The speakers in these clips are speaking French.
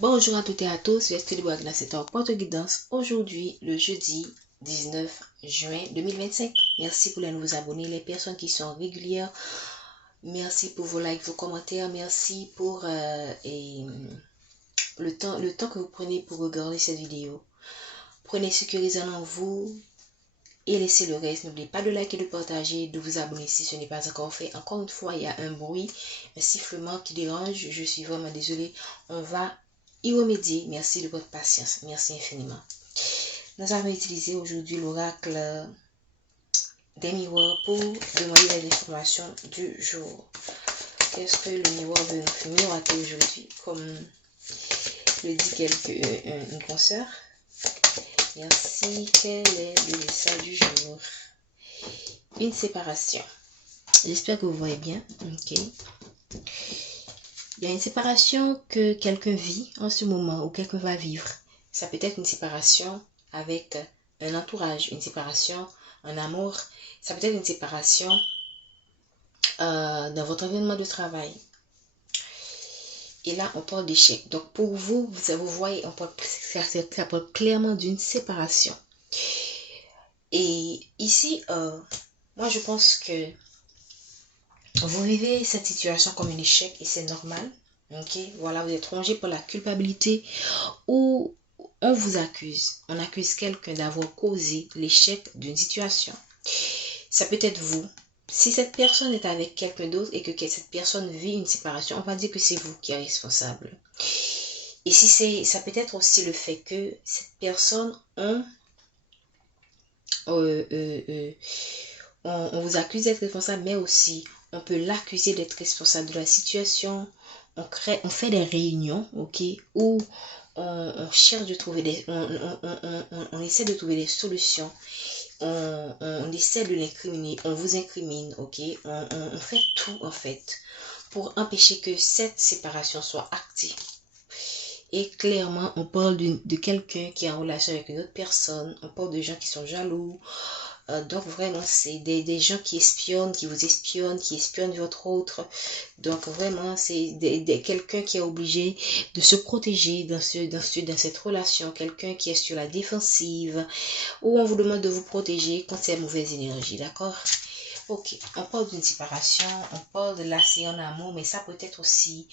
Bonjour à toutes et à tous, je suis Libre dans cette porte guidance. Aujourd'hui, le jeudi 19 juin 2025. Merci pour les nouveaux abonnés, les personnes qui sont régulières. Merci pour vos likes, vos commentaires. Merci pour le temps que vous prenez pour regarder cette vidéo. Prenez ce qui résonne en vous et laissez le reste. N'oubliez pas de liker, de partager, de vous abonner si ce n'est pas encore fait. Encore une fois, il y a un bruit, un sifflement qui dérange. Je suis vraiment désolée. On va y remédier. Merci de votre patience. Merci infiniment. Nous allons utiliser aujourd'hui l'oracle des miroirs pour demander les informations du jour. Qu'est-ce que le miroir veut nous miroiter aujourd'hui? Comme le dit une consoeur. Merci. Quel est le message du jour? Une séparation. J'espère que vous voyez bien. Ok. Il y a une séparation que quelqu'un vit en ce moment ou quelqu'un va vivre. Ça peut être une séparation avec un entourage, une séparation, un amour. Ça peut être une séparation dans votre environnement de travail. Et là, on parle d'échec. Donc, pour vous, vous voyez, ça parle clairement d'une séparation. Et ici, moi, je pense que vous vivez cette situation comme un échec et c'est normal. Ok, voilà, vous êtes rongé par la culpabilité ou on vous accuse. On accuse quelqu'un d'avoir causé l'échec d'une situation. Ça peut être vous. Si cette personne est avec quelqu'un d'autre et que cette personne vit une séparation, on va dire que c'est vous qui êtes responsable. Et si ça peut être aussi le fait que cette personne, on vous accuse d'être responsable, mais aussi on peut l'accuser d'être responsable de la situation. On fait des réunions, ok, où on cherche de trouver on essaie de trouver des solutions. On essaie de l'incriminer, on vous incrimine, ok, on fait tout en fait pour empêcher que cette séparation soit actée. Et clairement, on parle de quelqu'un qui est en relation avec une autre personne, on parle de gens qui sont jaloux. Donc vraiment, c'est des gens qui espionnent, qui vous espionnent, qui espionnent votre autre. Donc vraiment, c'est quelqu'un qui est obligé de se protéger dans cette relation. Quelqu'un qui est sur la défensive. Ou on vous demande de vous protéger contre ces mauvaises énergies, d'accord? Ok, on parle d'une séparation, on parle de lasser en amour, mais ça peut être aussi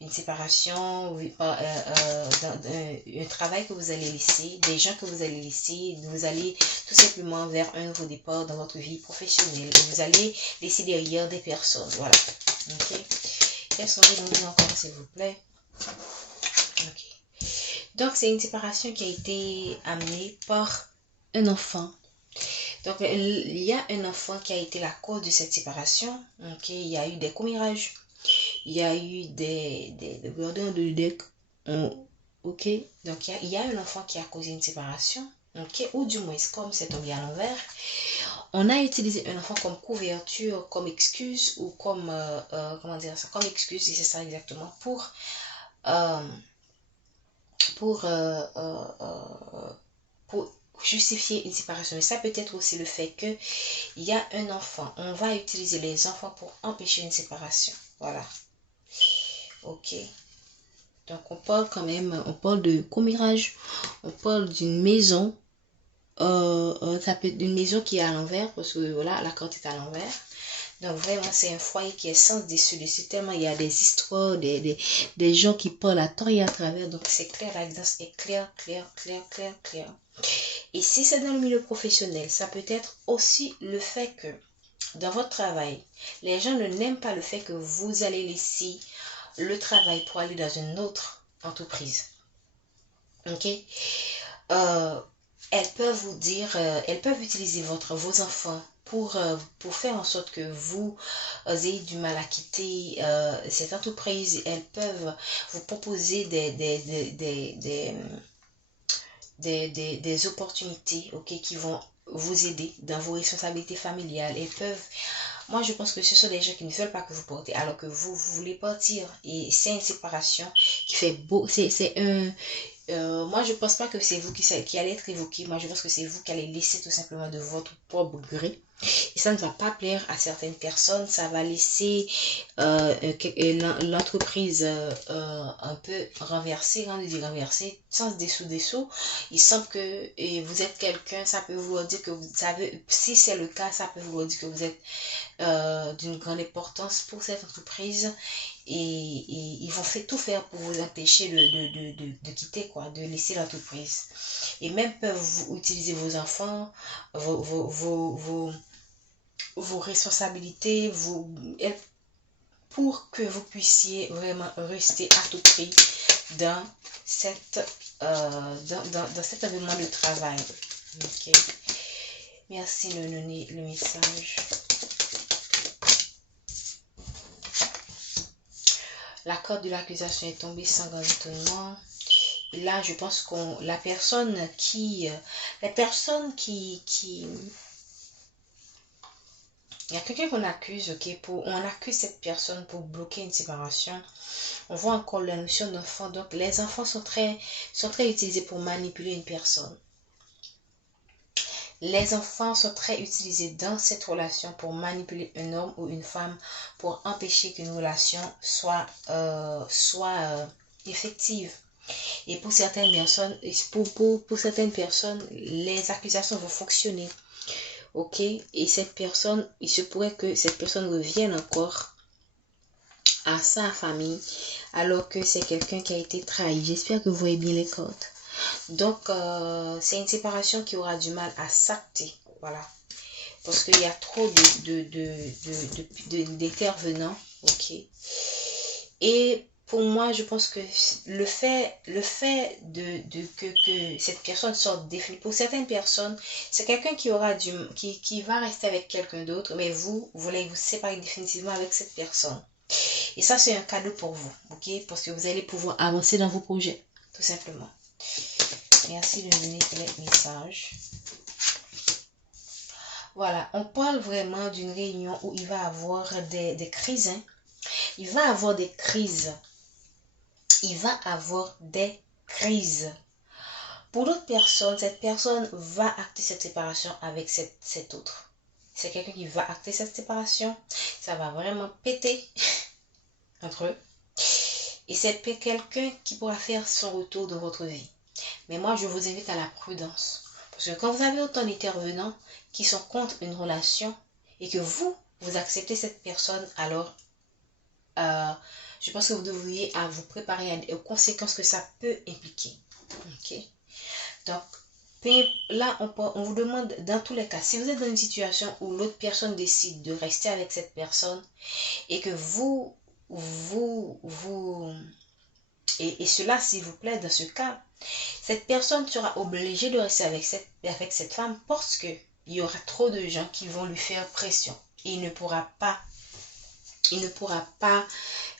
une séparation, un travail que vous allez laisser, des gens que vous allez laisser, vous allez tout simplement vers un nouveau départ dans votre vie professionnelle. Et vous allez laisser derrière des personnes, voilà. Ok. Quels sont les noms encore, s'il vous plaît? Ok. Donc, c'est une séparation qui a été amenée par un enfant. Donc, il y a un enfant qui a été la cause de cette séparation. Ok, il y a eu des commérages. Il y a eu des gardens de deck. Ok, donc il y a un enfant qui a causé une séparation. Ok, ou du moins, comme c'est tombé à l'envers, on a utilisé un enfant comme couverture, comme excuse ou comme, comment dire ça, comme excuse, et c'est ça exactement, pour justifier une séparation. Mais ça peut être aussi le fait que il y a un enfant. On va utiliser les enfants pour empêcher une séparation. Voilà. Ok. Donc on parle quand même, on parle de commérage, on parle d'une maison. Ça peut être une maison qui est à l'envers parce que voilà, la carte est à l'envers. Donc vraiment, c'est un foyer qui est sans dessus tellement il y a des histoires, des gens qui parlent à tort et à travers. Donc c'est clair, la guidance est claire. Et si c'est dans le milieu professionnel, ça peut être aussi le fait que dans votre travail, les gens ne n'aiment pas le fait que vous allez laisser le travail pour aller dans une autre entreprise. Ok? Elles peuvent vous dire, elles peuvent utiliser vos enfants pour faire en sorte que vous ayez du mal à quitter cette entreprise. Elles peuvent vous proposer des opportunités, ok, qui vont vous aider dans vos responsabilités familiales. Elles peuvent, moi je pense que ce sont des gens qui ne veulent pas que vous partez alors que vous voulez partir. Et c'est une séparation qui fait beau, c'est un... moi, je pense pas que c'est vous qui allez être évoqué. Moi, je pense que c'est vous qui allez laisser tout simplement de votre propre gré. Et ça ne va pas plaire à certaines personnes. Ça va laisser l'entreprise un peu renversée, on dit renversée, sans dessous. Il semble que vous êtes quelqu'un, ça peut vouloir dire que vous savez, si c'est le cas, ça peut vouloir dire que vous êtes d'une grande importance pour cette entreprise et ils vont tout faire pour vous empêcher de quitter, quoi, de laisser l'entreprise. Et même peuvent vous utiliser vos enfants, vos responsabilités, pour que vous puissiez vraiment rester à tout prix dans cette dans cet environnement de travail. Ok. Merci de donner le message. La corde de l'accusation est tombée sans grand étonnement. Et là, je pense qu'on la personne qui il y a quelqu'un qu'on accuse, ok, on accuse cette personne pour bloquer une séparation. On voit encore la notion d'enfant. Donc, les enfants sont très utilisés pour manipuler une personne. Les enfants sont très utilisés dans cette relation pour manipuler un homme ou une femme, pour empêcher qu'une relation soit effective. Et pour certaines personnes, les accusations vont fonctionner. Ok, et cette personne, il se pourrait que cette personne revienne encore à sa famille alors que c'est quelqu'un qui a été trahi. J'espère que vous voyez bien les cartes. Donc, c'est une séparation qui aura du mal à s'acter. Voilà. Parce qu'il y a trop d'intervenants. Ok. Et pour moi, je pense que le fait que cette personne sorte définie, pour certaines personnes, c'est quelqu'un qui va rester avec quelqu'un d'autre, mais vous voulez vous séparer définitivement avec cette personne. Et ça, c'est un cadeau pour vous, ok? Parce que vous allez pouvoir avancer dans vos projets, tout simplement. Merci de me donner les messages. Voilà, on parle vraiment d'une réunion où il va y avoir des crises. Hein? Il va y avoir des crises. Il va avoir des crises. Pour d'autres personnes, cette personne va acter cette séparation avec cet autre. C'est quelqu'un qui va acter cette séparation. Ça va vraiment péter entre eux. Et c'est quelqu'un qui pourra faire son retour dans votre vie. Mais moi, je vous invite à la prudence. Parce que quand vous avez autant d'intervenants qui sont contre une relation et que vous acceptez cette personne, alors je pense que vous devriez vous préparer aux conséquences que ça peut impliquer. Ok? Donc, là, on vous demande, dans tous les cas, si vous êtes dans une situation où l'autre personne décide de rester avec cette personne et que et cela, s'il vous plaît, dans ce cas, cette personne sera obligée de rester avec cette femme parce qu'il y aura trop de gens qui vont lui faire pression. Il ne pourra pas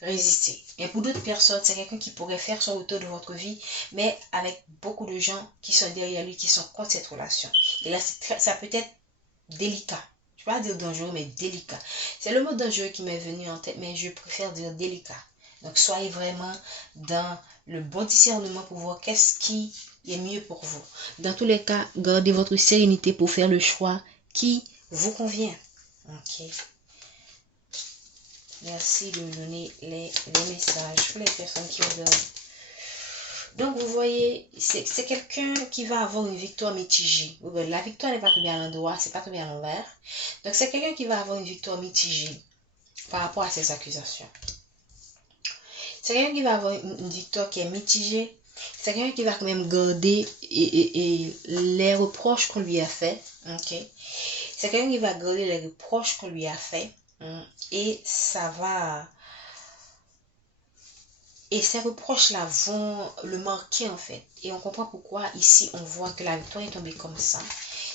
résister. Et pour d'autres personnes, c'est quelqu'un qui pourrait faire son retour de votre vie, mais avec beaucoup de gens qui sont derrière lui, qui sont contre cette relation. Et là, ça peut être délicat. Je ne vais pas dire dangereux, mais délicat. C'est le mot dangereux qui m'est venu en tête, mais je préfère dire délicat. Donc, soyez vraiment dans le bon discernement pour voir qu'est-ce qui est mieux pour vous. Dans tous les cas, gardez votre sérénité pour faire le choix qui vous convient. Ok. Merci de me donner les messages pour les personnes qui regardent. Donc, vous voyez, c'est quelqu'un qui va avoir une victoire mitigée. La victoire n'est pas tombée à l'endroit, c'est pas tombé à l'envers. Donc, c'est quelqu'un qui va avoir une victoire mitigée par rapport à ces accusations. C'est quelqu'un qui va avoir une victoire qui est mitigée. C'est quelqu'un qui va quand même garder les reproches qu'on lui a fait. Ok. C'est quelqu'un qui va garder les reproches qu'on lui a fait. Et ça va... Et ces reproches-là vont le marquer en fait. Et on comprend pourquoi ici on voit que la victoire est tombée comme ça.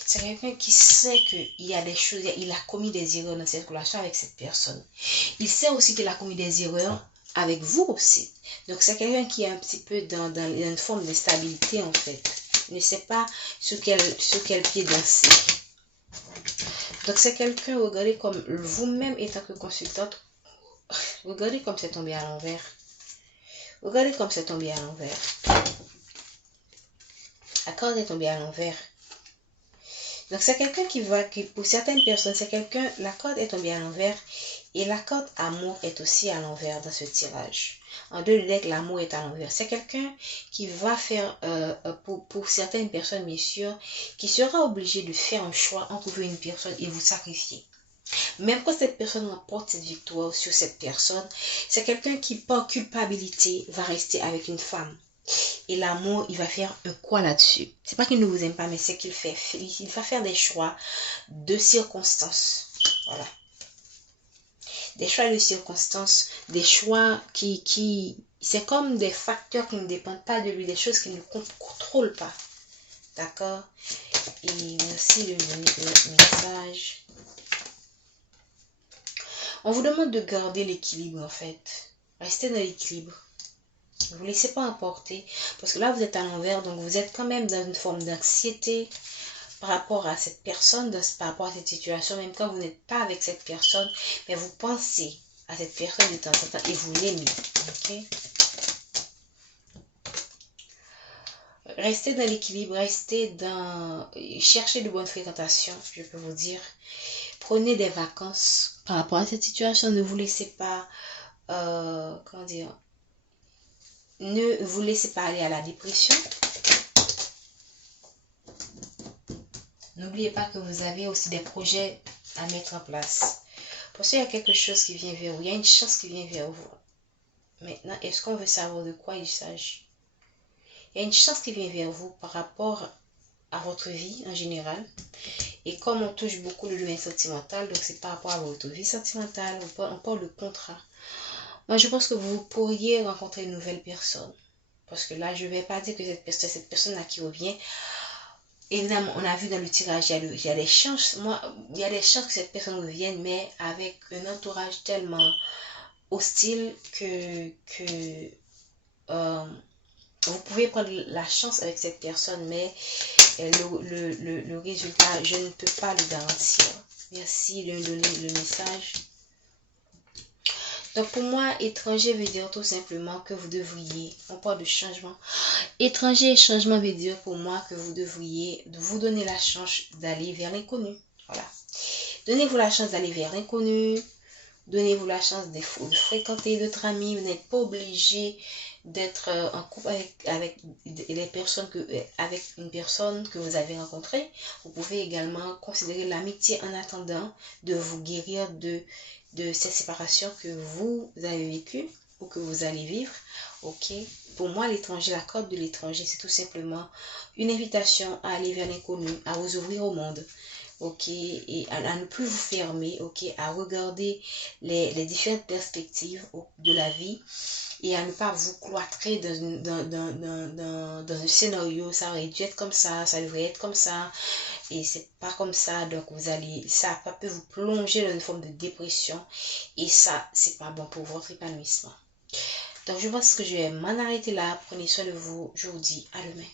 C'est quelqu'un qui sait qu'il y a des choses, il a commis des erreurs dans cette relation avec cette personne. Il sait aussi qu'il a commis des erreurs avec vous aussi. Donc c'est quelqu'un qui est un petit peu dans une forme de stabilité en fait. Il ne sait pas sur quel pied danser. Donc c'est quelqu'un, regardez comme vous-même étant que consultante, regardez comme c'est tombé à l'envers. Regardez comme c'est tombé à l'envers. La corde est tombée à l'envers. Donc, c'est quelqu'un pour certaines personnes, c'est quelqu'un, la corde est tombée à l'envers et la corde amour est aussi à l'envers dans ce tirage. En deux decks, l'amour est à l'envers. C'est quelqu'un qui va faire, pour certaines personnes, bien sûr, qui sera obligé de faire un choix entre une personne et vous sacrifier. Même quand cette personne remporte cette victoire sur cette personne, c'est quelqu'un qui, par culpabilité, va rester avec une femme. Et l'amour, il va faire un quoi là-dessus. C'est pas qu'il ne vous aime pas, mais c'est qu'il va faire des choix de circonstances. Voilà. Des choix de circonstances, des choix c'est comme des facteurs qui ne dépendent pas de lui, des choses qu'il ne contrôle pas. D'accord? Et merci le message. On vous demande de garder l'équilibre en fait. Restez dans l'équilibre. Ne vous laissez pas emporter. Parce que là, vous êtes à l'envers. Donc, vous êtes quand même dans une forme d'anxiété par rapport à cette personne, par rapport à cette situation. Même quand vous n'êtes pas avec cette personne, mais vous pensez à cette personne de temps en temps et vous l'aimez. Ok? Restez dans l'équilibre. Cherchez de bonnes fréquentations, je peux vous dire. Prenez des vacances par rapport à cette situation. Ne vous laissez pas... comment dire? Ne vous laissez pas aller à la dépression. N'oubliez pas que vous avez aussi des projets à mettre en place. Parce qu'il y a quelque chose qui vient vers vous. Il y a une chance qui vient vers vous. Maintenant, est-ce qu'on veut savoir de quoi il s'agit? Il y a une chance qui vient vers vous par rapport à votre vie en général. Et comme on touche beaucoup le domaine sentimental, donc c'est par rapport à votre vie sentimentale, on parle de contrat. Moi, je pense que vous pourriez rencontrer une nouvelle personne. Parce que là, je ne vais pas dire que cette personne-là qui revient, évidemment, on a vu dans le tirage, il y a des chances, il y a des chances que cette personne revienne, mais avec un entourage tellement hostile que vous pouvez prendre la chance avec cette personne, mais le résultat, je ne peux pas le garantir. Merci de me donner le message. Donc pour moi, étranger veut dire tout simplement que vous devriez, on parle de changement. Étranger et changement veut dire pour moi que vous devriez vous donner la chance d'aller vers l'inconnu. Voilà. Donnez-vous la chance d'aller vers l'inconnu. Donnez-vous la chance de fréquenter d'autres amis. Vous n'êtes pas obligé d'être en couple avec une personne que vous avez rencontrée. Vous pouvez également considérer l'amitié en attendant de vous guérir de cette séparation que vous avez vécue ou que vous allez vivre. Ok. Pour moi, l'étranger, la corde de l'étranger, c'est tout simplement une invitation à aller vers l'inconnu, à vous ouvrir au monde. Ok, et à ne plus vous fermer, ok, à regarder les différentes perspectives de la vie et à ne pas vous cloîtrer dans un scénario. Ça aurait dû être comme ça devrait être comme ça et c'est pas comme ça. Donc ça peut vous plonger dans une forme de dépression et ça c'est pas bon pour votre épanouissement. Donc je pense que je vais m'en arrêter là. Prenez soin de vous. Je vous dis à demain.